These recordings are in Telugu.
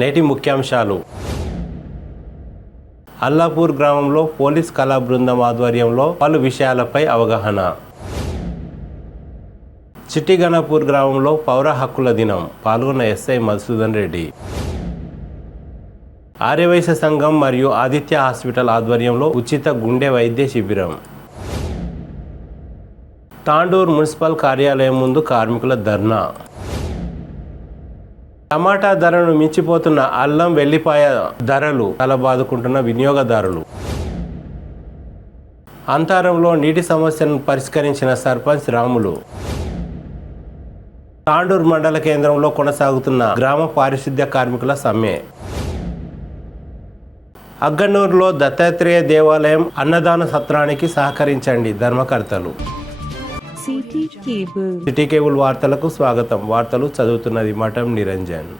నేటి ముఖ్యాంశాలు. అల్లాపూర్ గ్రామంలో పోలీస్ కళా బృందం ఆధ్వర్యంలో పలు విషయాలపై అవగాహన. చిట్టిగణపూర్ గ్రామంలో పౌర హక్కుల దినం, పాల్గొన్న ఎస్ఐ మధుసూదన్ రెడ్డి. ఆర్యవైశ్య సంఘం మరియు ఆదిత్య హాస్పిటల్ ఆధ్వర్యంలో ఉచిత గుండె వైద్య శిబిరం. తాండూర్ మున్సిపల్ కార్యాలయం ముందు కార్మికుల ధర్నా. టమాటా ధరను మించిపోతున్న అల్లం వెల్లిపాయ ధరలు తలబాదుకుంటున్న వినియోగదారులు. అంతరంలో నీటి సమస్యను పరిష్కరించిన సర్పంచ్ రాములు. తాండూర్ మండల కేంద్రంలో కొనసాగుతున్న గ్రామ పారిశుద్ధ్య కార్మికుల సమ్మె. అగ్గనూరులో దత్తాత్రేయ దేవాలయం అన్నదాన సత్రానికి సహకరించండి ధర్మకర్తలు. సిటీ కేబుల్ వార్తలకు స్వాగతం. వార్తలు చదువుతున్నది మఠం నిరంజన్.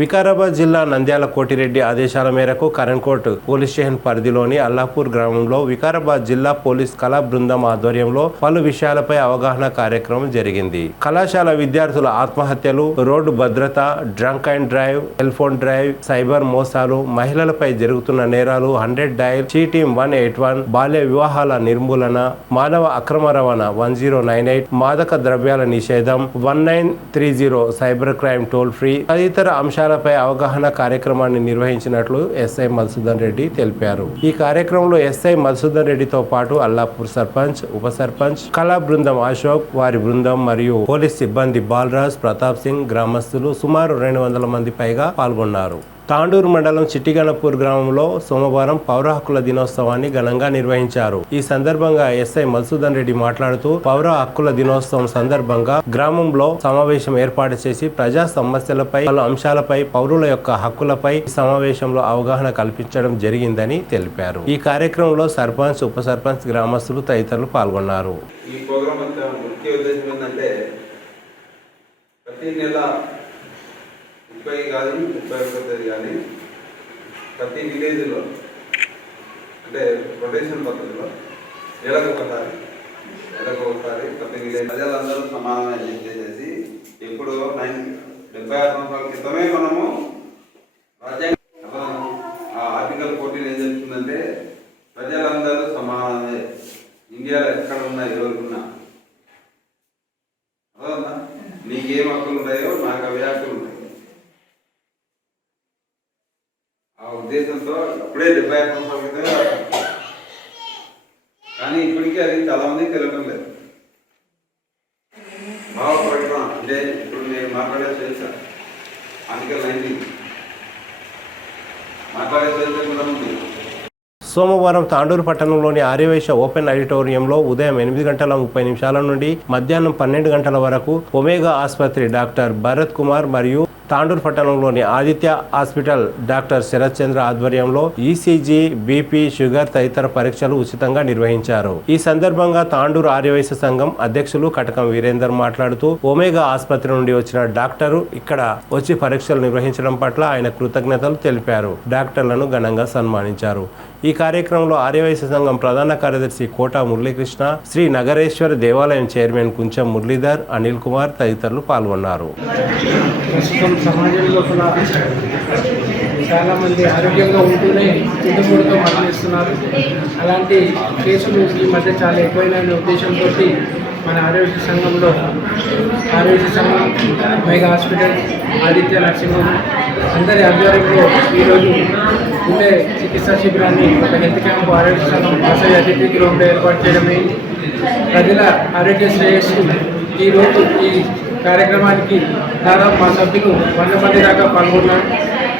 వికారాబాద్ జిల్లా నంద్యాల కోటిరెడ్డి ఆదేశాల మేరకు కరణ్కోట్ పోలీస్ స్టేషన్ పరిధిలోని అల్లాపూర్ గ్రామంలో వికారాబాద్ జిల్లా పోలీస్ కళా బృందం ఆధ్వర్యంలో పలు విషయాలపై అవగాహన కార్యక్రమం జరిగింది. కళాశాల విద్యార్థుల ఆత్మహత్యలు, రోడ్డు భద్రత, drunk and drive, cell phone drive, cyber మోసాలు, మహిళలపై జరుగుతున్న నేరాలు, 100 డయల్, చీటీం 181, బాల్య వివాహాల నిర్మూలన, మానవ అక్రమ రవాణా 1098, మాదక ద్రవ్యాల నిషేధం 1930, సైబర్ క్రైమ్ టోల్ ఫ్రీ తదితర అంశాలపై అవగాహన కార్యక్రమాన్ని నిర్వహించినట్లు ఎస్ఐ మధుసూదన్ రెడ్డి తెలిపారు. ఈ కార్యక్రమంలో ఎస్ఐ మధుసూదన్ రెడ్డితో పాటు అల్లాపూర్ సర్పంచ్, ఉప సర్పంచ్, కళా బృందం అశోక్, వారి బృందం మరియు పోలీస్ సిబ్బంది బాలరాజ్, ప్రతాప్ సింగ్, గ్రామస్తులు సుమారు 200 మంది పైగా పాల్గొన్నారు. తాండూరు మండలం చిట్టిగణపూర్ గ్రామంలో సోమవారం పౌర హక్కుల దినోత్సవాన్ని ఘనంగా నిర్వహించారు. ఈ సందర్భంగా ఎస్ఐ మధుసూదన్ రెడ్డి మాట్లాడుతూ పౌర హక్కుల దినోత్సవం సందర్భంగా గ్రామంలో సమావేశం ఏర్పాటు చేసి ప్రజా సమస్యలపై, పలు అంశాలపై, పౌరుల యొక్క హక్కులపై సమావేశంలో అవగాహన కల్పించడం జరిగిందని తెలిపారు. ఈ కార్యక్రమంలో సర్పంచ్, ఉప సర్పంచ్, గ్రామస్తులు తదితరులు పాల్గొన్నారు. ఈ ప్రోగ్రామ్ ముఖ్య ఉద్దేశం ఏంటంటే ప్రతి నెల 30 కానీ 31 కానీ ప్రతి విలేజ్లో అంటే రొటేషన్ పద్ధతిలో నెలకు ఒకసారి ప్రతి విలేజ్ ప్రజలందరూ సమానమే చేసేసి ఇప్పుడు 76 సంవత్సరాల క్రితమే మనము రాజ్యాంగం ఆర్టికల్ 14 ఏం చెప్తుందంటే ప్రజలందరూ సమానమే, ఇండియాలో ఎక్కడ ఉన్నా ఎవరున్నా అదన్నా నీకేం హక్కులు ఉంటాయో నాకు అవి హక్కులు ఉంటాయి. ఆ ఉద్దేశంతో అప్పుడే 76 సంవత్సరాల క్రితమే కానీ ఇప్పటికీ అది చాలా మందికి తెలియడం లేదు. భావప్రకటన అంటే ఇప్పుడు నేను మాట్లాడే స్వేచ్ఛ ఆర్టికల్ 19 మాట్లాడే స్వేచ్ఛ కూడా ఉంది. సోమవారం తాండూరు పట్టణంలోని ఆర్యవైశ్య ఓపెన్ ఆడిటోరియంలో ఉదయం 8:30 నుండి మధ్యాహ్నం 12 గంటల వరకు ఒమేగా ఆసుపత్రి డాక్టర్ భరత్ కుమార్ మరియు తాండూరు పట్టణంలోని ఆదిత్య హాస్పిటల్ డాక్టర్ శరత్ చంద్ర ఆధ్వర్యంలో ఈసీజీ, బీపీ, షుగర్ తదితర పరీక్షలు ఉచితంగా నిర్వహించారు. ఈ సందర్భంగా తాండూరు ఆర్యవైశ్య సంఘం అధ్యక్షులు కటకం వీరేందర్ మాట్లాడుతూ ఒమేగా ఆసుపత్రి నుండి వచ్చిన డాక్టరు ఇక్కడ వచ్చి పరీక్షలు నిర్వహించడం పట్ల ఆయన కృతజ్ఞతలు తెలిపారు. డాక్టర్లను ఘనంగా సన్మానించారు. ఈ కార్యక్రమంలో ఆర్యవైశ్య సంఘం ప్రధాన కార్యదర్శి కోట మురళీకృష్ణ, శ్రీ నగరేశ్వర దేవాలయం చైర్మన్ కుంచం మురళీధర్, అనిల్ కుమార్ తదితరులు పాల్గొన్నారు. సమాజంలో కూడా చాలామంది ఆరోగ్యంగా ఉంటూనే చింతపూడితో మరణిస్తున్నారు. అలాంటి కేసులు ఈ మధ్య చాలా ఎక్కువైన ఉద్దేశంతో మన ఆరోగ్య సంఘంలో mega hospital, Aditya nursing home అందరి ఆధ్వర్యంలో ఈరోజు ఉండే చికిత్సా శిబిరాన్ని ఒక హెల్త్ క్యాంపు ఆరోగ్య సంఘం వాసవి అతిథి గృహంలో ఏర్పాటు చేయడమే. ప్రజల ఆరోగ్య శ్రేయస్సు ఈరోజు ఈ కార్యక్రమానికి దాదాపు మా సభ్యులు 100 మంది దాకా పాల్గొన్నారు.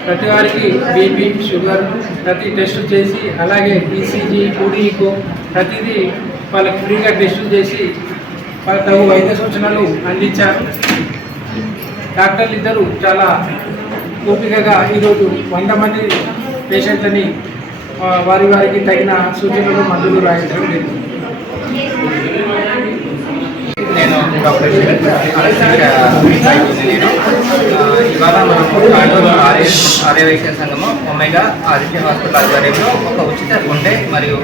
ప్రతి వారికి బీపీ, షుగర్ ప్రతి టెస్టు చేసి, అలాగే ఈసీజీ, ఈకో ప్రతిదీ వాళ్ళకి ఫ్రీగా టెస్టులు చేసి తగు వైద్య సూచనలు అందించారు. డాక్టర్లు ఇద్దరు చాలా ఓపికగా ఈరోజు 100 మంది పేషెంట్లని వారికి తగిన సూచనలు, మందులు రాయించడం జరిగింది. నేను డాక్టర్ శరత్ ఇవాళ మనము తాండూరు ఆర్యవైశ్య సంఘము ఒమేగా ఆదిత్య హాస్పిటల్ ఆధ్వర్యంలో ఒక ఉచిత గుండె మరియు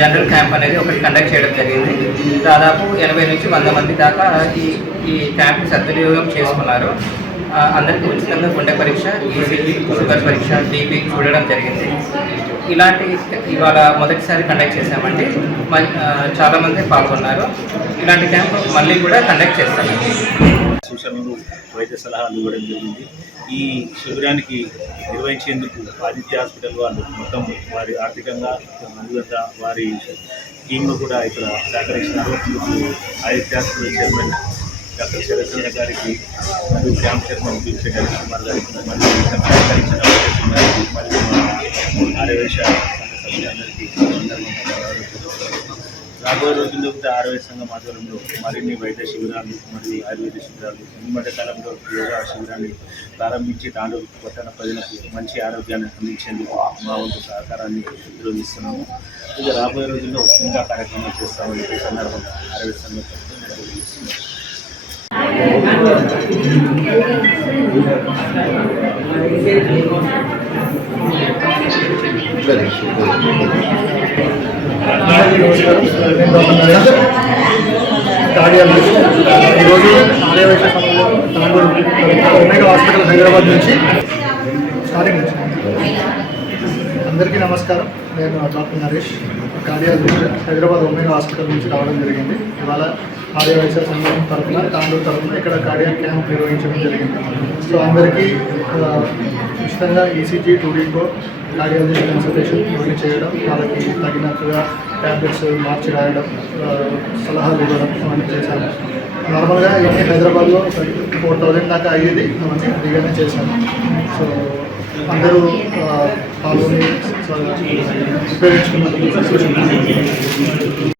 జనరల్ క్యాంప్ అనేది ఒకటి కండక్ట్ చేయడం జరిగింది. దాదాపు 80 నుంచి 100 మంది దాకా ఈ క్యాంప్ని సద్వినియోగం చేసుకున్నారు. అందరికీ ఉచితంగా గుండె పరీక్ష, ఈసీజీ, షుగర్ పరీక్ష, టీబీ చూడడం జరిగింది. ఇలాంటి ఇవాళ మొదటిసారి కండక్ట్ చేశామండి. చాలామంది పాల్గొన్నారు. ఇలాంటి క్యాంప్ మళ్ళీ కూడా కండక్ట్ చేస్తాము. సూచనలు, వైద్య సలహాలు ఇవ్వడం జరిగింది. ఈ శిబిరానికి నిర్వహించేందుకు ఆదిత్య హాస్పిటల్ వాళ్ళు మొత్తం వారి ఆర్థికంగా అనుగుణంగా వారి టీంలో కూడా ఇక్కడ సహకరించినారు. Aditya hospital chairman doctor Sharatchandra గారికి మరియు క్యాంప్ చైర్మన్ గణేష్ కుమార్ గారికి మరియు సహకరించిన మరియు ఆర్యవేశ సభ్యులందరికీ రాబోయే రోజుల్లో ఆరోగ్య సంఘం ఆధ్వర్యంలో మరిన్ని వైద్య శిబిరాలు మరియు ఆయుర్వేద శిబిరాలు ఈ మధ్య కాలంలో యోగా శిబిరాన్ని ప్రారంభించి దాంట్లో పట్టణ ప్రజలకు మంచి ఆరోగ్యాన్ని అందించేందుకు మా వంతు సహకారాన్ని నిర్వహిస్తున్నాము. ఇక రాబోయే రోజుల్లో ఇంకా కార్యక్రమాలు చేస్తామని ఈ సందర్భంగా ఆరోగ్య సంఘం నిర్వహిస్తున్నాము. కార్డియాలజిస్ట్. ఈరోజు ఆర్యవైశ్య సంఘంలో తాండూరు ఒమేగా హాస్పిటల్ హైదరాబాద్ నుంచి స్టార్టింగ్ వచ్చినాను. అందరికీ నమస్కారం. నేను doctor Naresh, cardiologist, Hyderabad omega hospital నుంచి రావడం జరిగింది. ఇవాళ ఆర్యవైశ్య సంఘం తరఫున, తాండూరు తరఫున ఇక్కడ కార్డియాక్ క్యాంప్ నిర్వహించడం జరిగింది. సో అందరికీ ఉచితంగా ఈసీజీ, టూడీకో, కార్డియాలజిస్ట్ కన్సల్టేషన్ ఇవన్నీ చేయడం, వాళ్ళకి తగినట్టుగా ట్యాబ్లెట్స్ మార్చి రాయడం, సలహాలు ఇవ్వడం అవన్నీ చేశాను. నార్మల్గా ఇవన్నీ హైదరాబాద్లో 4000 దాకా అయ్యేది, అవన్నీ ఫ్రీగానే చేశాను. సో అందరూ పాల్గొని ఉపయోగించుకున్నందుకు.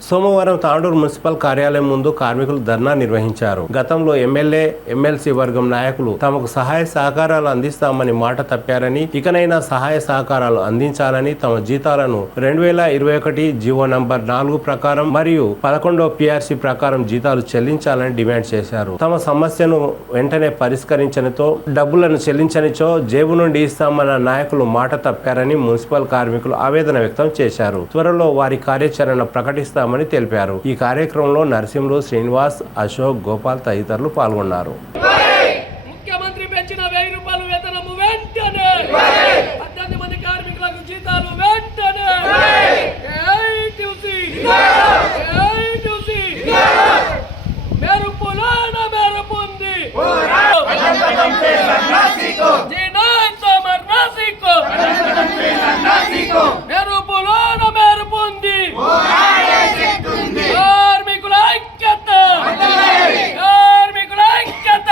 సోమవారం తాండూరు మున్సిపల్ కార్యాలయం ముందు కార్మికులు ధర్నా నిర్వహించారు. గతంలో ఎమ్మెల్యే, ఎమ్మెల్సీ వర్గం నాయకులు తమకు సహాయ సహకారాలు అందిస్తామని మాట తప్పారని, ఇకనైనా సహాయ సహకారాలు అందించాలని, తమ జీతాలను 2021 జీవో నంబర్ 4 ప్రకారం మరియు 11వ PRC ప్రకారం జీతాలు చెల్లించాలని డిమాండ్ చేశారు. తమ సమస్యను వెంటనే పరిష్కరించనితో, డబ్బులను చెల్లించనిచో జేబు నుండి ఇస్తామన్న నాయకులు మాట తప్పారని మున్సిపల్ కార్మికులు ఆవేదన వ్యక్తం చేశారు. త్వరలో వారి కార్యాచరణ ప్రకటిస్తామని తెలిపారు. ఈ కార్యక్రమంలో నరసింహులు, శ్రీనివాస్, అశోక్, గోపాల్ తదితరులు పాల్గొన్నారు. ముఖ్యమంత్రి పెంచిన 1000 రూపాయలు వేతనము వెంటనే, 18 మంది కార్మికులకు జీతాలు వెంటనే, మెరుపులాన మెరుపుంది, మెరుపులాన మెరుపుంది, కార్మికుల ఐక్యత, కార్మికుల ఐక్యత.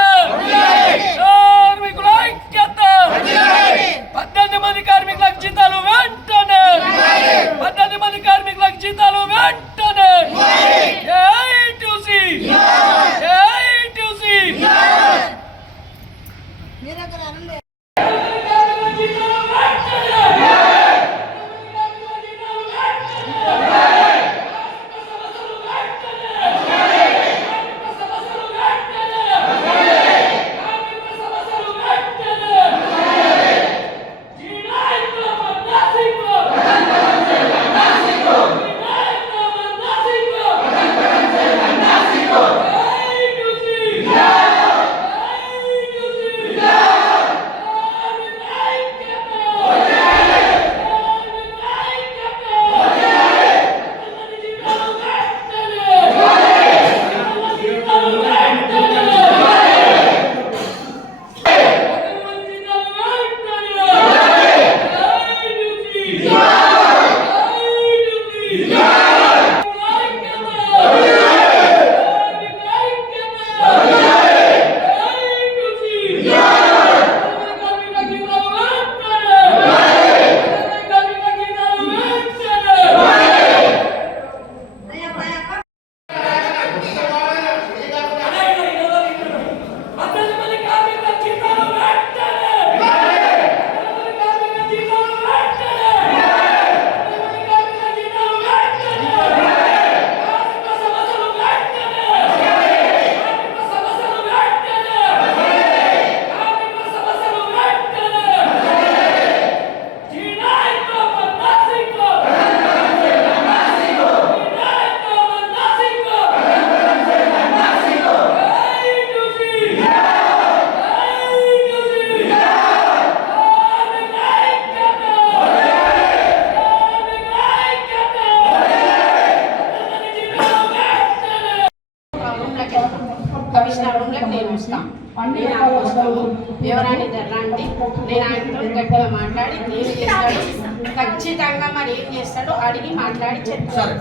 ఆయనతో గట్టిగా మాట్లాడి ఏం చేస్తాడు ఖచ్చితంగా మరి ఏం చేస్తాడో అడిగి మాట్లాడి చెప్తాడు.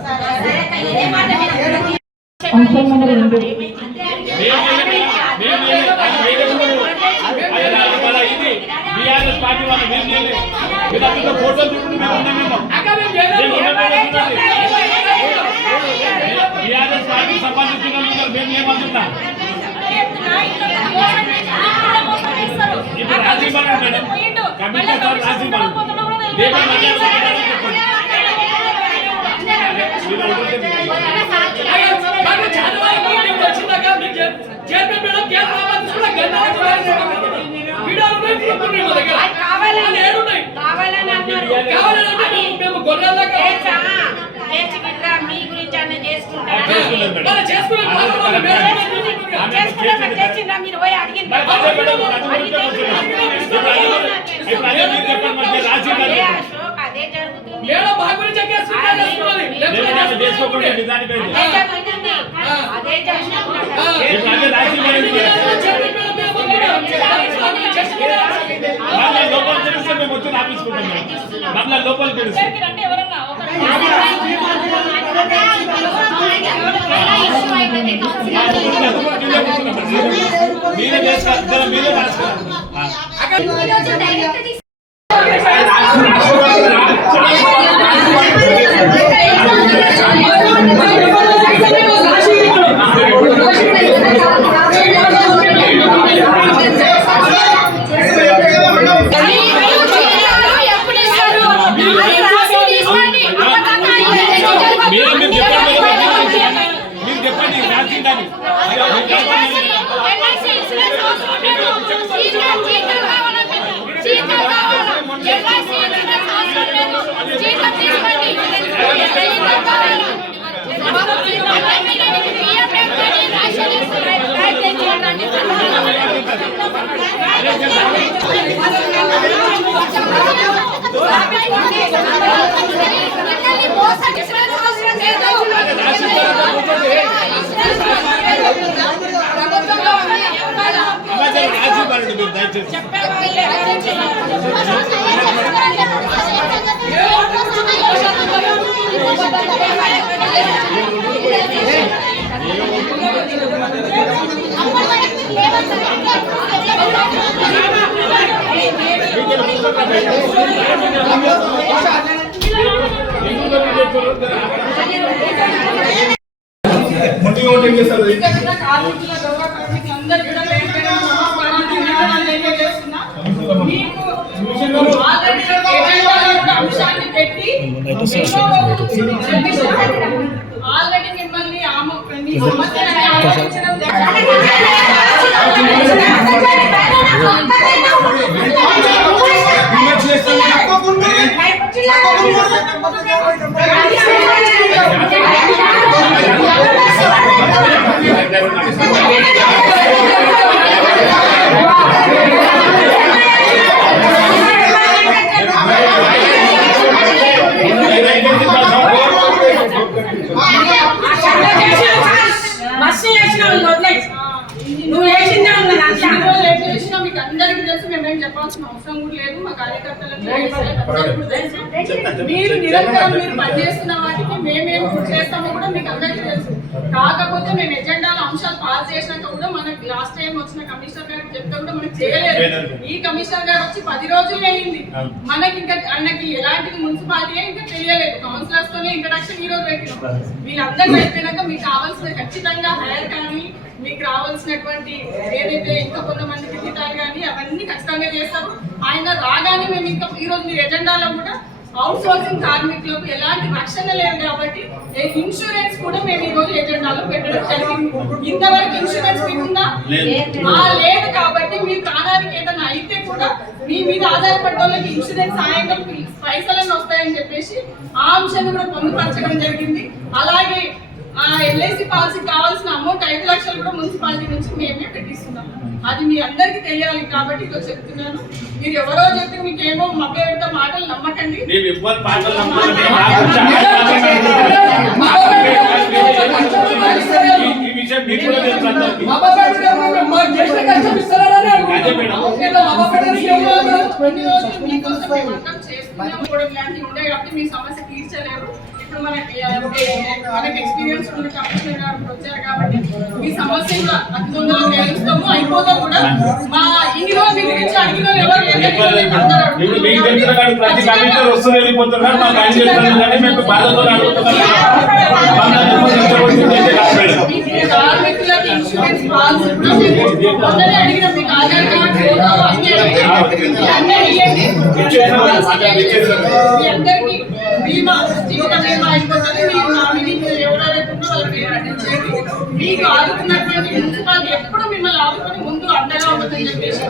మీ గురించి అన్న చేసుకుంటా మీరు పోయి అడిగింది అదే జరుగుతుంది. లోపల ఆల్రెడీ మిమ్మల్ని ఆలోచించడం నువ్వు వేసిందే ఉంది చేసినా మీకు అందరికీ తెలుసు. మేమేం చెప్పాల్సిన అవసరం కూడా లేదు. మా కార్యకర్తలకు మీరు నిరంతరం మీరు పనిచేస్తున్న వాటికి మేమేం చేస్తామో కూడా మీకు అందరికీ తెలుసు. కాకపోతే మేము ఎజెండాల అంశాలు పాస్ చేసినాక కూడా మనకి లాస్ట్ టైం వచ్చిన కమిషనర్ గారికి చెప్తే కూడా మనకి చేయలేదు. ఈ కమిషనర్ గారు వచ్చి 10 రోజులు అయింది. మనకి ఇంకా ఆయనకి ఎలాంటి మున్సిపాలిటీ ఇంకా తెలియలేదు. కౌన్సిలర్స్ తోనే ఇంట్రడక్షన్ ఈ రోజు పెట్టినాం. వీళ్ళందరూ అయిపోయినాక మీకు కావాల్సిన ఖచ్చితంగా హైర్ కానీ మీకు రావాల్సినటువంటి ఏదైతే ఇంకా కొంతమందికి జీతాలు కానీ అవన్నీ ఖచ్చితంగా చేస్తారు. ఆయన రాగానే మేము ఇంకా ఈ రోజు మీ ఎజెండాలో కూడా అవుట్ సోర్సింగ్ కార్మికులకు ఎలాంటి రక్షణ లేదు కాబట్టి ఇన్సూరెన్స్ కూడా మేము ఈ రోజు ఎజెండాలో పెట్టడం జరిగింది. ఇంతవరకు ఇన్సూరెన్స్ మీకుందా? లేదు. కాబట్టి మీ ప్రాణానికి ఏదైనా అయితే కూడా మీ మీద ఆధారపడ్డ వాళ్ళకి ఇన్సూరెన్స్ సాయంగా పైసలను వస్తాయని చెప్పేసి ఆ అంశాన్ని కూడా పొందుపరచడం జరిగింది. అలాగే ఎల్ఐసి పాలసీ కావాల్సిన అమౌంట్ 5 లక్షలు కూడా మున్సిపాలిటీ నుంచి మేమే పెట్టిస్తున్నాం. అది మీ అందరికీ తెలియాలి కాబట్టి ఇదో చెప్తున్నాను. మీరు ఎవరో చెప్పి మీకేమో మభ్యపెడతా మాటలు నమ్మకండి. విషయం మీకు కూడా తెలుసు అందరికీ. మా బాబాయ్ మాకు చేసిన కష్టం ఇస్తారని అడుగుతున్నాం. ఓకేనా? మా బాబాయ్ కొన్ని రోజులు మీకోసం మేము వర్కం చేస్తున్నాం కూడా ఇలాంటివి ఉండే కాబట్టి మీ సమస్య తీర్చలేరు. ఇప్పుడు మనకి ఎక్స్పీరియన్స్ ఉన్న కమిషనర్ గారు వచ్చారు కాబట్టి మీ సమస్య కూడా అతి తొందరగా తెలుస్తాము. అయిపోతాం కూడా. మా ఇన్ని రోజులు మీ గురించి అడిగిన ఎవరు ఇప్పుడు మీకు తెలిసిన కాదు ప్రతి కమిషనర్ వస్తూ వెళ్ళిపోతున్నారు. మా కమిషనర్ కానీ మేము బాధతో అడుగుతున్నాం. కార్మికులకి ఇన్సూరెన్స్ పాలసీ కూడా మొదలే అడిగిన మీకు ఆధార్ కార్డు ఫోటో అన్నీ ఇవ్వండి. మీ అందరికీ బీమా జీవిత బీమా అయిపోతుంది. మీరు నామినీ ఎవరైతే ఉందో వాళ్ళ పేరు అందించండి. మీకు ఆదుకున్నటువంటి మున్సిపాలిటీ ఎప్పుడు మిమ్మల్ని ఆదుకొని ముందు అండగా ఉంటుందని చెప్పేసి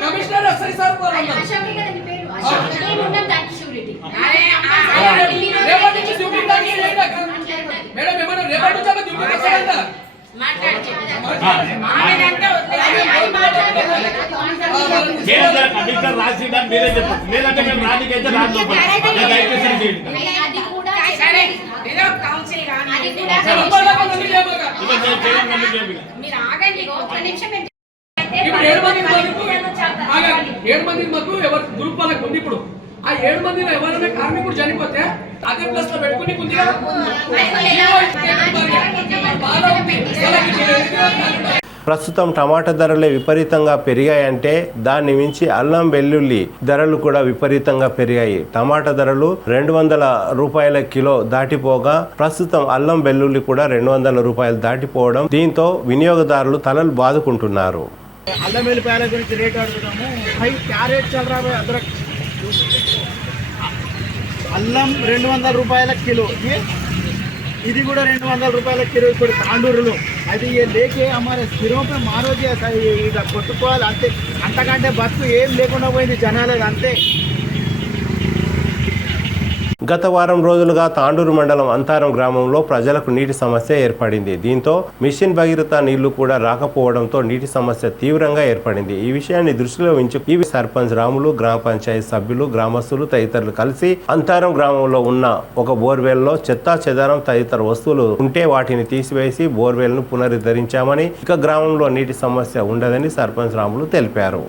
కమిషనర్ వస్తాయి సార్ రేపటి నుంచి డ్యూటీ మేడం ఏమన్నా రేపటి నుంచి డ్యూటీ వస్తారంట. కమిషనర్ రాసిందని మీరే చెప్పండి. లేదంటే మేము రానికైతే రాదు. ఇప్పుడు 7 మంది మాకు ఎవరు గ్రూప్ వాళ్ళకి ఉంది. ఇప్పుడు ఆ 7 మందిలో ఎవరైనా కార్మికుడు చనిపోతే అదే ప్లస్ లో పెట్టుకుని ఉంది. ప్రస్తుతం టమాటా ధరలే విపరీతంగా పెరిగాయంటే దాన్ని మించి అల్లం వెల్లుల్లి ధరలు కూడా విపరీతంగా పెరిగాయి. టమాటా ధరలు 200 రూపాయల కిలో దాటిపోగా ప్రస్తుతం అల్లం వెల్లుల్లి కూడా 200 రూపాయలు దాటిపోవడం దీంతో వినియోగదారులు తలలు బాదుకుంటున్నారు. అల్లం వెల్లిపాయల గురించి రేట్ అడుగుతాము. भाई क्या रेट चल रहा है अदरक? అల్లం 200 రూపాయల కిలో. ఇది కూడా 200 రూపాయల కిలో. ఇప్పుడు తాండూరులో అది లేకే हमारे सिरों पे मारो ఇక కొట్టుకోవాలి అంతే. అంతకంటే బస్సు ఏం లేకుండా పోయింది జనాలకు అంతే. గత వారం రోజులుగా తాండూరు మండలం అంతారం గ్రామంలో ప్రజలకు నీటి సమస్య ఏర్పడింది. దీంతో మిషన్ భగీరథ నీళ్లు కూడా రాకపోవడంతో నీటి సమస్య తీవ్రంగా ఏర్పడింది. ఈ విషయాన్ని దృష్టిలో ఉంచుకుని సర్పంచ్ రాములు, గ్రామ పంచాయతీ సభ్యులు, గ్రామస్తులు తదితరులు కలిసి అంతారం గ్రామంలో ఉన్న ఒక బోర్వెల్లో చెత్తా చెదారం తదితర వస్తువులు ఉంటే వాటిని తీసివేసి బోర్వెల్ ను పునరుద్ధరించామని, ఇక గ్రామంలో నీటి సమస్య ఉండదని సర్పంచ్ రాములు తెలిపారు.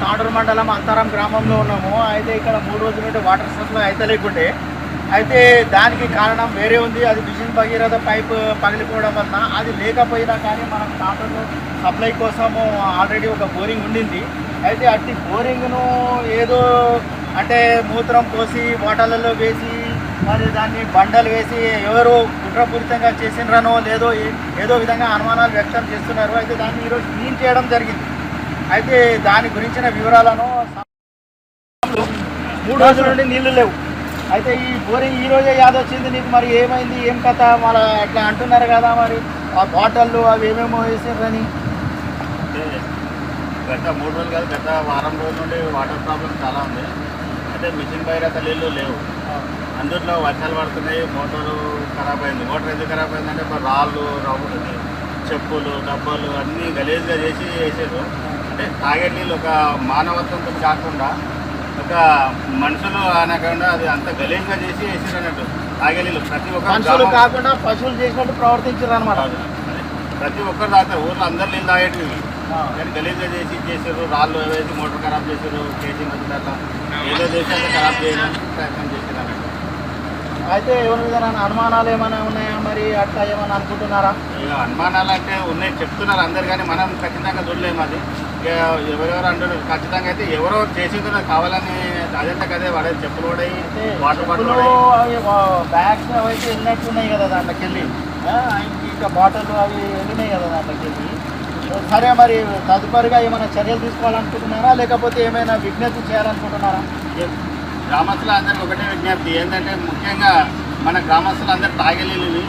తాండూరు మండలం అంతారం గ్రామంలో ఉన్నాము. అయితే ఇక్కడ 3 రోజుల నుండి వాటర్ సప్లై అయితే లేకుంటే అయితే దానికి కారణం వేరే ఉంది. అది మిషన్ భగీరథ పైప్ పగిలిపోవడం వలన అది లేకపోయినా కానీ మనం తాండూరులో సప్లై కోసము ఆల్రెడీ ఒక బోరింగ్ ఉండింది. అయితే అట్టి బోరింగ్ను ఏదో అంటే మూత్రం పోసి వాటర్లలో వేసి మరి దాన్ని బండలు వేసి ఎవరు కుట్రపూరితంగా చేసినరనో లేదో ఏదో విధంగా అనుమానాలు వ్యక్తం చేస్తున్నారు. అయితే దాన్ని ఈరోజు క్లీన్ చేయడం జరిగింది. అయితే దాని గురించిన వివరాలను 3 రోజుల నుండి నీళ్లు లేవు. అయితే ఈ బోరింగ్ ఈ రోజే యాద వచ్చింది నీకు, మరి ఏమైంది ఏం కథ మళ్ళీ అట్లా అంటున్నారు కదా. మరి ఆ బాటళ్ళు అవి ఏమేమో వేసారని గత 3 రోజులు కాదు, గత వారం రోజుల నుండి వాటర్ ప్రాబ్లం చాలా ఉంది. అయితే మిషన్ భగీరథ నీళ్ళు లేవు. అందులో వర్షాలు పడుతున్నాయి. మోటారు ఖరాబ్ అయింది. మోటార్ ఎందుకు ఖరాబ్ అయిందంటే రాళ్ళు, రవ్వులు, చెప్పులు, డబ్బాలు అన్నీ గలీజ్గా చేసి వేసారు. అంటే తాగే నీళ్ళు ఒక మానవత్వంతో కాకుండా ఒక మనుషులు అనకుండా అది అంత గలీజ్గా చేసి వేసారు అన్నట్టు. తాగే నీళ్ళు ప్రతి ఒక్క మనుషులు కాకుండా పశువులు చేసినట్టు ప్రవర్తించారు అనమాట. ప్రతి ఒక్కరు తాగుతారు. ఊళ్ళో అందరు నీళ్ళు తాగేటివి కానీ గలీజ్గా చేసి చేసారు. రాళ్ళు వేసి మోటార్ ఖరాబ్ చేశారు. కేసింగ్ అట్లా ఏదో చేసి అంతా ఖరాబ్ చేయడానికి ప్రయత్నం చేశారు అన్నట్టు. అయితే ఎవరి మీద అనుమానాలు ఏమైనా ఉన్నాయా మరి అట్లా ఏమైనా అనుకుంటున్నారా? ఇక అనుమానాలు అంటే ఉన్నాయి చెప్తున్నారు అందరు, కానీ మనం ఖచ్చితంగా చూడలేము. అది ఇక ఎవరెవరు అంటున్నారు ఖచ్చితంగా అయితే ఎవరో చేసిందో కావాలని అదంతా కదే వాడే చెప్పులు కూడా వాటర్ బాటిల్ అవి బ్యాగ్స్ అవి అయితే వెళ్ళినట్టున్నాయి కదా దాంట్లోకి వెళ్ళి ఇంకా బాటిల్ అవి వెళ్ళినాయి కదా దాంట్లోకి వెళ్ళి. సరే, మరి తదుపరిగా ఏమైనా చర్యలు తీసుకోవాలనుకుంటున్నారా, లేకపోతే ఏమైనా విజ్ఞప్తి చేయాలనుకుంటున్నారా? గ్రామస్తులు అందరికీ ఒకటే విజ్ఞప్తి ఏంటంటే, ముఖ్యంగా మన గ్రామస్తులు అందరూ తాగే నీళ్ళని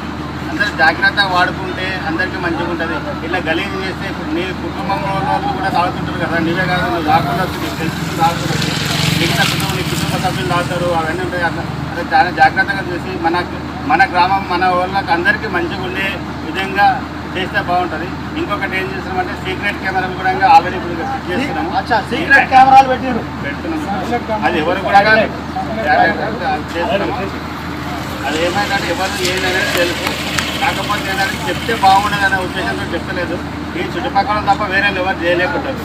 అందరూ జాగ్రత్తగా వాడుకుంటే అందరికీ మంచిగా ఉంటుంది. ఇలా గలీజ్ చేస్తే ఇప్పుడు నీ కుటుంబంలో వాళ్ళు కూడా తాగుతుంటారు కదా, నీవే కాదు నువ్వు తాగకుండా తెలుసుకుని తాగుతుంది, మిగతా నీ కుటుంబ సభ్యులు తాగుతారు, అవన్నీ ఉంటాయి. అదే చాలా జాగ్రత్తగా చూసి మన గ్రామం మన వాళ్ళకి అందరికీ మంచిగా ఉండే విధంగా చేస్తే బాగుంటుంది. ఇంకొకటి ఏం చేస్తున్నామంటే సీక్రెట్ కెమెరాలు కూడా ఆల్రెడీ ఇప్పుడు ఫిట్ చేస్తున్నాము. సీక్రెట్ కెమెరాలు పెడుతున్నాము. అది ఎవరు కూడా చేస్తున్నాము. అది ఏమైందంటే ఎవరు ఏదనేది తెలుసు, కాకపోతే ఏంటంటే చెప్తే బాగుండదనే ఉద్దేశంతో చెప్తలేదు. ఈ చుట్టుపక్కల తప్ప వేరే ఎవరు చేయలేకుంటారు.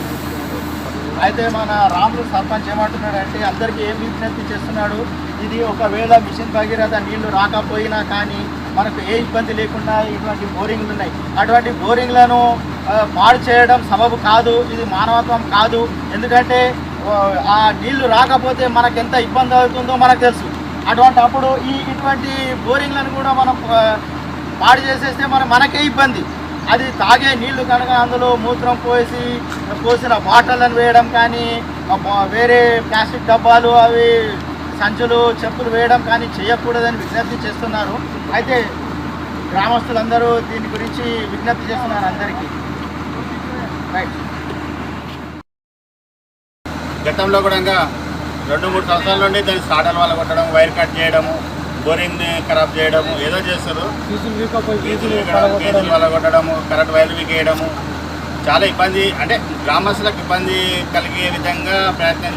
అయితే మన రాములు సర్పంచ్ ఏమంటున్నాడంటే, అందరికీ ఏం విజ్ఞప్తి చేస్తున్నాడు, ఇది ఒకవేళ మిషన్ భగీరథ నీళ్లు రాకపోయినా కానీ మనకు ఏ ఇబ్బంది లేకుండా ఇటువంటి బోరింగ్లు ఉన్నాయి. అటువంటి బోరింగ్లను పాడు చేయడం సబబు కాదు, ఇది మానవత్వం కాదు. ఎందుకంటే ఆ నీళ్లు రాకపోతే మనకు ఎంత ఇబ్బంది అవుతుందో మనకు తెలుసు. అప్పుడు ఇటువంటి బోరింగ్లను కూడా మనం పాడు చేసేస్తే మనకే ఇబ్బంది. అది తాగే నీళ్లు కనుక అందులో మూత్రం పోసిన బాటలను వేయడం కానీ, వేరే ప్లాస్టిక్ డబ్బాలు అవి సంచులు చెప్పులు వేయడం కానీ చేయకూడదని విజ్ఞప్తి చేస్తున్నారు. అయితే గ్రామస్తులందరూ దీని గురించి విజ్ఞప్తి చేస్తున్నారు అందరికీ. రైట్. గతంలో కూడా 2-3 సంవత్సరాల నుండి దాన్ని స్టార్టర్ వల్ల కొట్టడం, వైర్ కట్ చేయడము, బోరింగ్ని ఖరాబ్ చేయడము ఏదో చేస్తారు. కేజీల వల్ల కొట్టడము, కరెంట్ వైర్లు వీకేయడము, చాలా ఇబ్బంది, అంటే గ్రామస్తులకు ఇబ్బంది కలిగే విధంగా ప్రయత్నం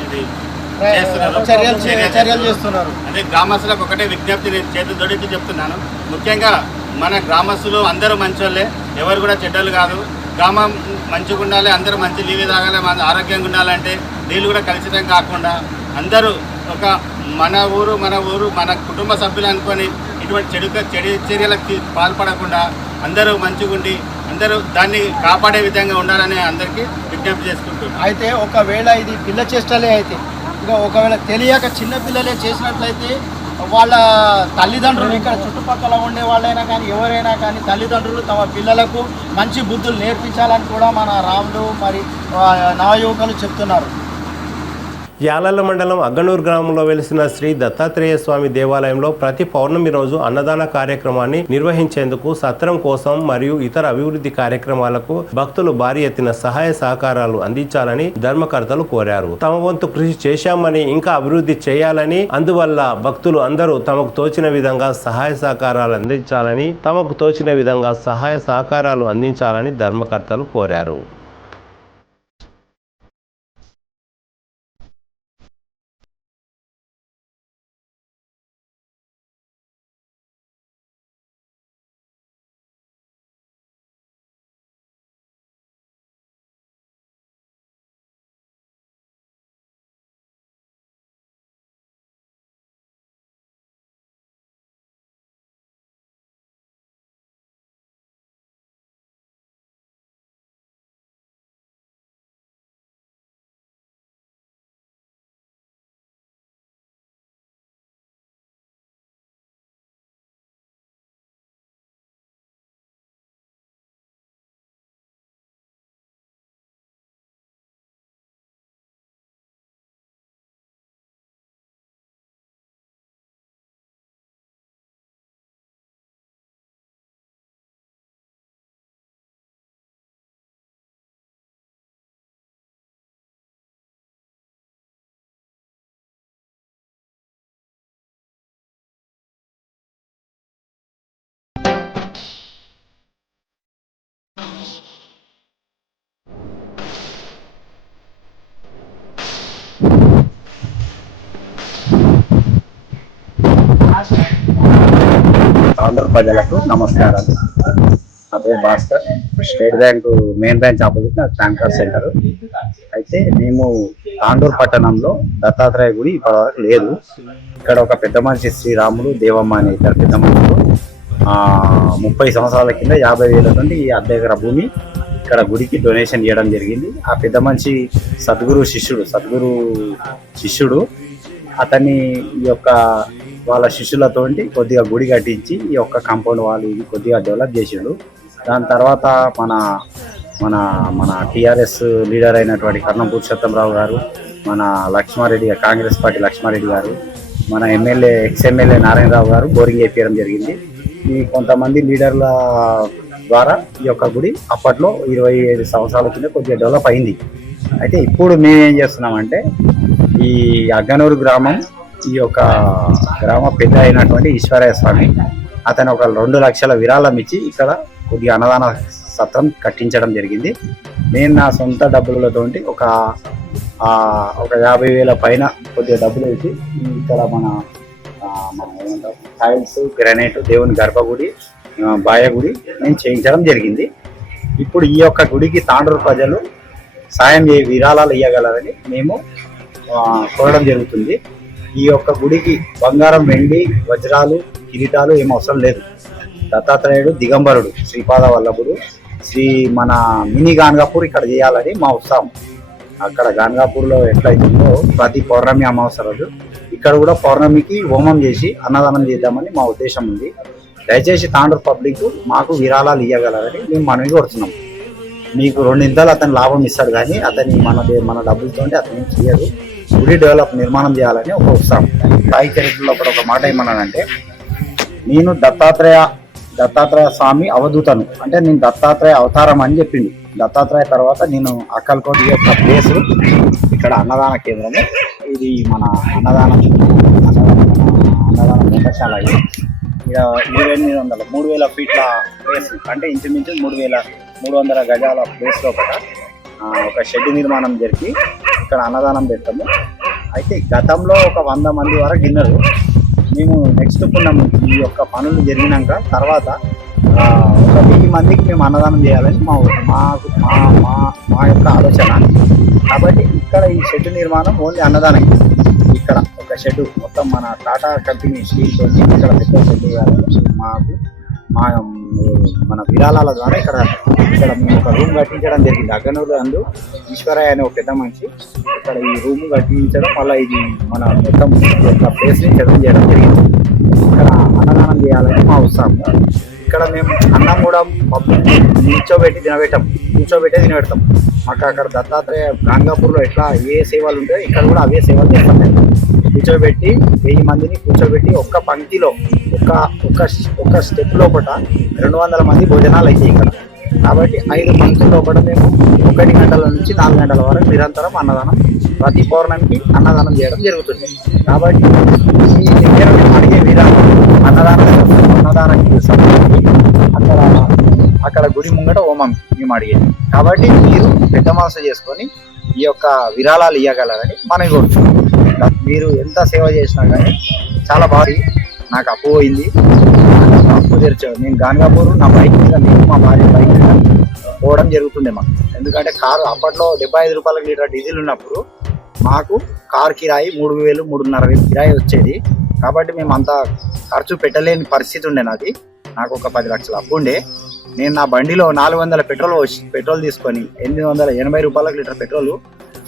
చర్యలు చేస్తున్నారు. అదే గ్రామస్తులకు ఒకటే విజ్ఞప్తి నేను చేతులు జోడించి చెప్తున్నాను. ముఖ్యంగా మన గ్రామస్తులు అందరూ మంచోళ్ళే, ఎవరు కూడా చెడ్డలు కాదు. గ్రామం మంచిగా ఉండాలి, అందరూ మంచి నీళ్ళు తాగాలి, ఆరోగ్యంగా ఉండాలంటే నీళ్ళు కూడా కలుషితం కాకుండా అందరూ ఒక మన ఊరు మన కుటుంబ సభ్యులు అనుకొని ఇటువంటి చెడు చర్యలకు పాల్పడకుండా అందరూ మంచిగా ఉండి అందరూ దాన్ని కాపాడే విధంగా ఉండాలని అందరికీ విజ్ఞప్తి చేసుకుంటున్నాం. అయితే ఒకవేళ ఇది పిల్ల చేష్టలే అయితే, ఇంకా ఒకవేళ తెలియక చిన్నపిల్లలే చేసినట్లయితే వాళ్ళ తల్లిదండ్రులు, ఇక్కడ చుట్టుపక్కల ఉండే వాళ్ళైనా కానీ ఎవరైనా కానీ తల్లిదండ్రులు తమ పిల్లలకు మంచి బుద్ధులు నేర్పించాలని కూడా మన రాములు మరి నవయువకులు చెప్తున్నారు. యాలల్ల మండలం అగ్గనూరు గ్రామంలో వెలిసిన శ్రీ దత్తాత్రేయ స్వామి దేవాలయంలో ప్రతి పౌర్ణమి రోజు అన్నదాన కార్యక్రమాన్ని నిర్వహించేందుకు సత్రం కోసం మరియు ఇతర అభివృద్ధి కార్యక్రమాలకు భక్తులు భారీ ఎత్తున సహాయ సహకారాలు అందించాలని ధర్మకర్తలు కోరారు. తమ వంతు కృషి చేశామని ఇంకా అభివృద్ధి చేయాలని, అందువల్ల భక్తులు అందరూ తమకు తోచిన విధంగా సహాయ సహకారాలు అందించాలని ధర్మకర్తలు కోరారు. ఆంధ్ర ప్రజలకు నమస్కారాలు. నా పేరు Bhaskar, state bank main branch opposite నా ట్యాంకర్ సెంటర్. అయితే మేము తాండూరు పట్టణంలో దత్తాత్రేయ గుడి ఇప్పటివరకు లేదు. ఇక్కడ ఒక పెద్ద మనిషి శ్రీరాములు దేవమ్మ అనే ఇద్దరు పెద్ద మనుషులు 30 సంవత్సరాల కింద 50,000 నుండి అర్ధ ఎకరా భూమి ఇక్కడ గుడికి డొనేషన్ ఇవ్వడం జరిగింది. ఆ పెద్ద మనిషి సద్గురు శిష్యుడు అతన్ని ఈ యొక్క వాళ్ళ శిష్యులతోటి కొద్దిగా గుడి కట్టించి ఈ యొక్క కాంపౌండ్ వాళ్ళు ఇది కొద్దిగా డెవలప్ చేసిండు. దాని తర్వాత మన మన మన టీఆర్ఎస్ లీడర్ అయినటువంటి కర్ణం పురుషోత్తమరావు గారు, మన లక్ష్మారెడ్డి కాంగ్రెస్ పార్టీ లక్ష్మారెడ్డి గారు, మన ఎమ్మెల్యే ఎక్స్ఎమ్మెల్యే నారాయణరావు గారు బోరింగ్ వేయడం జరిగింది. ఈ కొంతమంది లీడర్ల ద్వారా ఈ యొక్క గుడి అప్పట్లో 25 సంవత్సరాల కింద కొద్దిగా డెవలప్ అయింది. అయితే ఇప్పుడు మేము ఏం చేస్తున్నామంటే ఈ అగ్గనూరు గ్రామం ఈ యొక్క గ్రామ పెద్ద అయినటువంటి ఈశ్వరయ్య స్వామి అతను ఒక 2 లక్షల విరాళం ఇచ్చి ఇక్కడ కొద్దిగా అన్నదాన సత్రం కట్టించడం జరిగింది. నేను నా సొంత డబ్బులతోటి ఒక 50,000 పైన కొద్దిగా డబ్బులు వేసి ఇక్కడ మన టైల్స్ గ్రానైట్ దేవుని గర్భగుడి బాయగుడి నేను చేయించడం జరిగింది. ఇప్పుడు ఈ యొక్క గుడికి తాండూరు ప్రజలు సాయం విరాళాలు ఇవ్వగలరని మేము కోరడం జరుగుతుంది. ఈ యొక్క గుడికి బంగారం, వెండి, వజ్రాలు, కిరీటాలు ఏం అవసరం లేదు. దత్తాత్రేయుడు దిగంబరుడు, శ్రీపాద వల్లభుడు, మన మినీ గాన్గాపూర్ ఇక్కడ చేయాలని మా ఉత్సాహం. అక్కడ గాన్గాపూర్లో ఎట్లయితుందో ప్రతి పౌర్ణమి అమావాస్య రోజు ఇక్కడ కూడా పౌర్ణమికి హోమం చేసి అన్నదానం చేద్దామని మా ఉద్దేశం ఉంది. దయచేసి తాండూరు పబ్లిక్ మాకు విరాళాలు ఇవ్వగలరని మేము మనవి కోరుతున్నాం. మీకు 2 అతను లాభం ఇస్తాడు, కానీ అతని మన డబ్బులతో అతను చేయదు. గుడి నిర్మాణం చేయాలని ఒక ఉత్సాహం. సాయి చరిత్రలో ఒక మాట ఏమన్నానంటే, నేను దత్తాత్రేయ స్వామి అవధూతను, అంటే నేను దత్తాత్రేయ అవతారం అని చెప్పిండు. దత్తాత్రేయ తర్వాత నేను అక్కల్కోట యొక్క ప్లేస్ ఇక్కడ అన్నదాన కేంద్రము, ఇది మన అన్నదాన మూటశాల. ఇది 3,000 ఫీట్ల ప్లేస్, అంటే ఇంచుమించు 3,300 గజాల ప్లేస్ లోపల ఒక షెడ్ నిర్మాణం జరిగి ఇక్కడ అన్నదానం పెడతాము. అయితే గతంలో ఒక 100 మంది వరకు విన్నారు. మేము నెక్స్ట్ పుణ్యం ఈ యొక్క పనులు జరిగినాక తర్వాత ఒక 1000 మందికి మేము అన్నదానం చేయాలని మా యొక్క ఆలోచన. కాబట్టి ఇక్కడ ఈ షెడ్ నిర్మాణం ఓన్లీ అన్నదానం. ఇక్కడ ఒక షెడ్ మొత్తం మన టాటా కంపెనీ స్టీల్తో ఇక్కడ పెద్ద షెడ్ వేయాలని మన విరాళాల ద్వారా ఇక్కడ మేము ఒక రూమ్ కట్టించడం జరిగింది. అగ్గనూరు అందు ఈశ్వరయ్య అనే ఒక పెద్ద మనిషి ఇక్కడ ఈ రూమ్ కట్టించడం వల్ల ఇది మన మొత్తం ప్లేస్ని చెడం చేయడం జరిగింది. ఇక్కడ అన్నదానం చేయాలని మా ఉత్సాహం. ఇక్కడ మేము అన్నం కూడా కూర్చోబెట్టి తినబెడతాం. మాకు అక్కడ దత్తాత్రేయ గాన్గాపూర్లో ఎట్లా ఏ సేవలు ఉంటాయో ఇక్కడ కూడా అవే సేవలు చేస్తాం. మేము కూర్చోబెట్టి 1000 మందిని కూర్చోబెట్టి ఒక్క పంక్తిలో ఒక స్టెప్ లోపల 200 మంది భోజనాలు అయితే ఇక్కడ. కాబట్టి 5 పంక్తుల లోపల మేము 1 గంటల నుంచి 4 గంటల వరకు నిరంతరం అన్నదానం, ప్రతి పౌర్ణమికి అన్నదానం చేయడం జరుగుతుంది. కాబట్టి ఈ దగ్గర అడిగే విధానం అన్నదానానికి అక్కడ గుడి ముంగట హోమం మేము అడిగేది. కాబట్టి మీరు పెద్ద మనసు చేసుకొని ఈ యొక్క విరాళాలు ఇవ్వగలరని మనవి కోరుతున్నాం. మీరు ఎంత సేవ చేసినా కానీ చాలా బాగా నాకు అప్పు పోయింది. అప్పు తెరిచాను. నేను గాన్గాపూర్ నా బైక్ మీద, నేను మా భార్య బైక్ మీద పోవడం జరుగుతుండే మాకు. ఎందుకంటే కారు అప్పట్లో 75 రూపాయల లీటర్ డీజిల్ ఉన్నప్పుడు మాకు కారు కిరాయి 3,000, 3,500 కిరాయి వచ్చేది. కాబట్టి మేము అంత ఖర్చు పెట్టలేని పరిస్థితి ఉండే నాది. నాకు ఒక 10 లక్షల అప్పు ఉండే. నేను నా బండిలో 400 పెట్రోల్ తీసుకొని 880 రూపాయల లీటర్ పెట్రోల్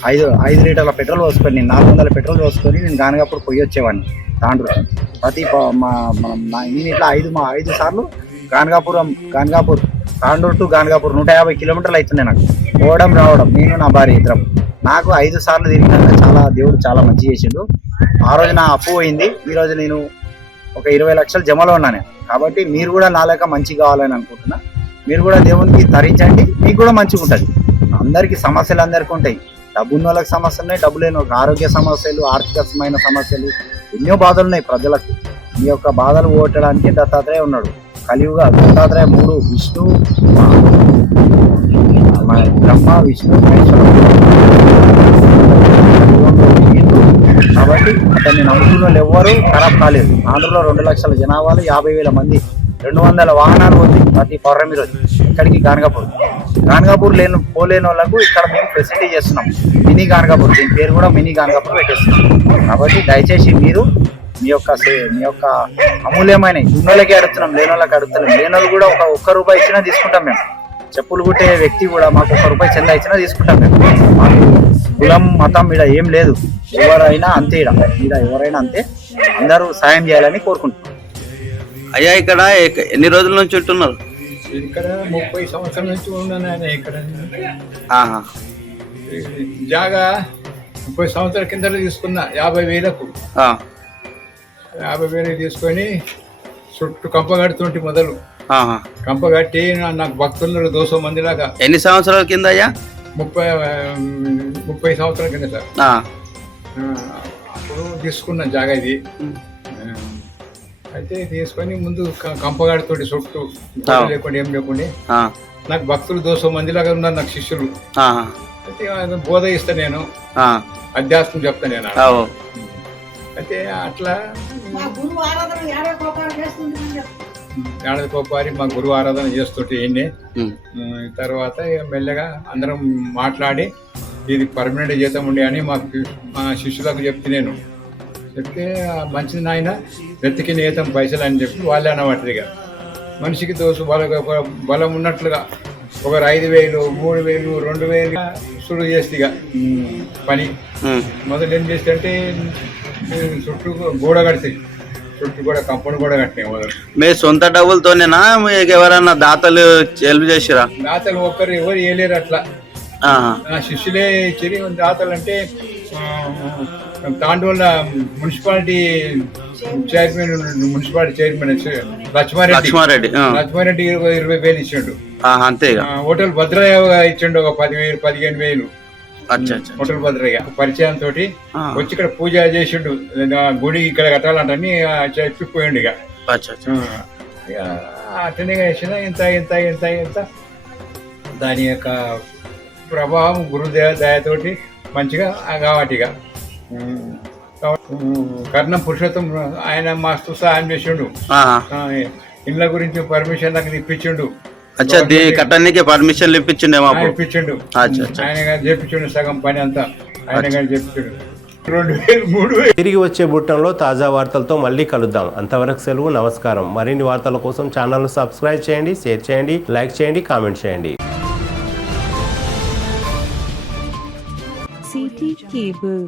5 లీటర్ల పెట్రోల్ పోసుకొని నేను 400 పెట్రోల్ పోసుకొని నేను గాన్గాపూర్ పోయి వచ్చేవాడిని. తాండూరు నేను ఇట్లా 5 సార్లు గాన్గాపూర్ తాండూరు టు గాన్గాపూర్ 150 కిలోమీటర్లు అవుతుండే నాకు పోవడం రావడం. నేను నా భార్య ఇద్దరం. నాకు 5 సార్లు తిరిగినాక దేవుడు చాలా మంచి చేసిండు. ఆ రోజు నా అప్పు పోయింది. ఈరోజు నేను ఒక 20 లక్షలు జమలో ఉన్నాను. కాబట్టి మీరు కూడా నా లేక మంచి కావాలని అనుకుంటున్నా. మీరు కూడా దేవునికి తరించండి, మీకు కూడా మంచిగా ఉంటుంది. అందరికీ సమస్యలు అందరికీ ఉంటాయి. డబ్బు ఉన్న వాళ్ళకి సమస్యలు ఉన్నాయి, డబ్బు లేని వాళ్ళకి ఆరోగ్య సమస్యలు, ఆర్థికమైన సమస్యలు, ఎన్నో బాధలు ఉన్నాయి ప్రజలకు. మీ యొక్క బాధలు ఓటడానికి దత్తాత్రేయ ఉన్నాడు. కలియుగ దత్తాత్రేయ 3 విష్ణు బ్రహ్మ విష్ణు మహేశ్వరుడు. కాబట్టి అతన్ని నమ్ముకున్న వాళ్ళు ఎవ్వరూ ఖరాబ్ కాలేదు. ఆంధ్రలో 2 లక్షల జనాభాలు, 50,000 మంది, 200 వాహనాలు పోతాయి ప్రతి పౌర్ణమి రోజు ఇక్కడికి గాన్గాపూర్ పోలేని వాళ్ళకు ఇక్కడ మేము ఫెసిలిటీ చేస్తున్నాం. మినీ గాన్గాపూర్, దీని పేరు కూడా మినీ గాన్గాపూర్ పెట్టేస్తున్నాం. కాబట్టి దయచేసి మీరు మీ యొక్క అమూల్యమైన ఉన్నోళ్ళకి అడుగుతున్నాం, లేని వాళ్ళకి అడుగుతున్నాం. లేని వాళ్ళు కూడా ఒక్క రూపాయి ఇచ్చినా తీసుకుంటాం. మేము చెప్పులు కుట్టే వ్యక్తి కూడా మాకు 1 రూపాయి చందా ఇచ్చినా తీసుకుంటాం. మేము కులం మతం ఈడ ఏం లేదు, ఎవరైనా అంతే, ఈడ ఎవరైనా అంతే, అందరూ సాయం చేయాలని కోరుకుంటున్నాం. అయ్యా ఇక్కడ ఎన్ని రోజుల నుంచి ఉంటున్నారు? ఇక్కడ 30 సంవత్సరాల నుంచి ఉన్నాను ఆయన ఇక్కడ. ఆహా. జాగా 30 సంవత్సరాల కింద తీసుకున్నా 50,000కు. 50,000 తీసుకొని చుట్టూ కంప కడుతుంటే మొదలు కంప కట్టి నాకు భక్తులు 200 మంది లాగా. ఎన్ని సంవత్సరాల కింద అయ్యా? 30 సంవత్సరాల కింద సార్. అప్పుడు తీసుకున్నా జాగా ఇది. అయితే తీసుకొని ముందు కంప కడుతుంటే చుట్టూ లేకుండా ఏం లేకుండా నాకు భక్తులు 200 మంది లాగా ఉన్నారు నాకు శిష్యులు. అయితే బోధ ఇస్తా నేను, అధ్యాత్మం చెప్తా నేను. అయితే అట్లా ఏడాది కోపారి మా గురువు ఆరాధన చేస్తుంటే ఏంటి. తర్వాత మెల్లగా అందరం మాట్లాడి ఇది పర్మనెంట్ జీతం ఉండే అని మా శిష్యులకు చెప్తే నేను చెప్తే మంచిది నాయన వెతికి నేతం పైసలు అని చెప్పి వాళ్ళే అన్నమాట. ఇక మనిషికి బలం ఉన్నట్లుగా ఒకరు 5,000, 3,000, 2,000 సుడు చేస్తే ఇక పని మొదలు ఏం చేస్తే అంటే చుట్టూ గోడ కడితే చుట్టూ కూడా కంపౌండ్ కూడా కట్టినాయి మొదలు. మీ సొంత డబ్బులతోనేనా మీకు ఎవరన్నా దాతలు హెల్ప్ చేసిరా? దాతలు ఎవరు వేయలేరు అట్లా, నా శిష్యులే ఇచ్చి. దాతలు అంటే తాండూళ్ళ municipality chairman, municipality chairman Lakshma Reddy 20,000 ఇచ్చిండు. అంతే. హోటల్ భద్రయ్య ఇచ్చిండు ఒక 10,000, 15,000. హోటల్ భద్రయ్య పరిచయంతో వచ్చి ఇక్కడ పూజ చేసిండు. గుడి ఇక్కడ కట్టాలంటని చెప్పిపోయిండు. ఇక అటెండ్ చేసిన ఇంత ఇంత ఇంత ఇంత దాని యొక్క ప్రభావం గురుదేవ దయతోటి మంచిగా కాబట్టి ఇక కర్ణం పురుషోత్తం ఆయన మస్తు సహాయం చేసిండు. ఇళ్ళ గురించి పర్మిషన్ నాకు ఇప్పించిండు. కట్టడానికి పర్మిషన్ ఇప్పించిండు. ఆయన గారు చేపించిండు సగం పని అంతా ఆయన గారు చేపించిండు. 2,000, 3,000. తిరిగి వచ్చే బుట్టంలో తాజా వార్తలతో మళ్ళీ కలుద్దాం. అంతవరకు సెలవు, నమస్కారం. మరిన్ని వార్తల కోసం ఛానల్ను సబ్స్క్రైబ్ చేయండి, షేర్ చేయండి, లైక్ చేయండి, కామెంట్ చేయండి. CT Cable.